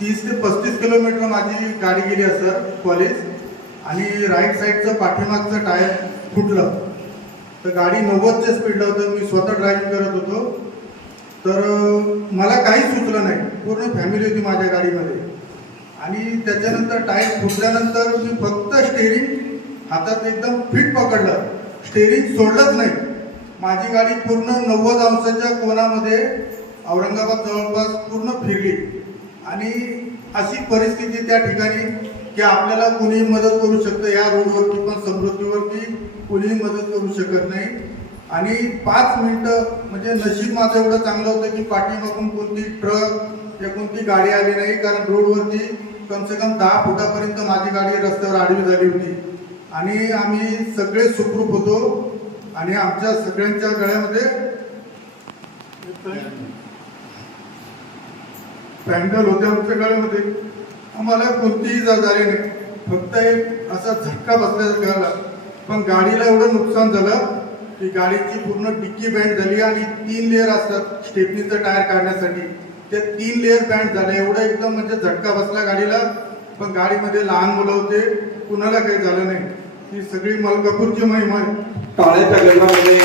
30 ते 35 किलोमीटर माझी गाडी गेली सर कॉलेज, आणि राईट साईडचं पाठीमागचं टायर फुटलं. तर गाडी 90च्या स्पीडला होतं, मी स्वतः ड्रायव्हिंग करत होतो. तर मला काहीच सुचलं नाही, पूर्ण फॅमिली होती माझ्या गाडीमध्ये. आणि त्याच्यानंतर टायर फुटल्यानंतर मी फक्त स्टेअरिंग हातात एकदम फिट पकडलं, स्टेअरिंग सोडलंच नाही. माझी गाडी पूर्ण 90 अंशाच्या कोनामध्ये औरंगाबाद जवळपास पूर्ण फिरली. आणि अशी परिस्थिती त्या ठिकाणी की आपल्याला कुणीही मदत करू शकतं, या रोडवरती पण समृद्धीवरती कुणीही मदत करू शकत नाही. आणि 5 मिनिटं म्हणजे नशीब माझं एवढं चांगलं होतं की पाठीमागून कोणती ट्रक या कोणती गाडी आली नाही, कारण रोडवरती कमसे कम 10 फुटापर्यंत माझी गाडी रस्त्यावर आडवी झाली होती. आणि आम्ही सगळे सुखरूप होतो. आणि आमच्या सगळ्यांच्या गळ्यामध्ये पॅन्डल होते आमच्या गळ्यामध्ये. आम्हाला कोणतीही इजा झाली नाही, फक्त एक असा झटका बसल्याचा झाला. पण गाडीला एवढं नुकसान झालं की गाडीची पूर्ण डिक्की बँड झाली आणि 3 लेअर असतात स्टेपनीचं टायर काढण्यासाठी, ते 3 लेअर बँड झाले. एवढं एकदम म्हणजे झटका बसला गाडीला. पण गाडीमध्ये लहान मुलं होते, कुणाला काही झालं नाही. ही सगळी मलकापूरची महिमा आहे. टाळ्याच्या गजरामध्ये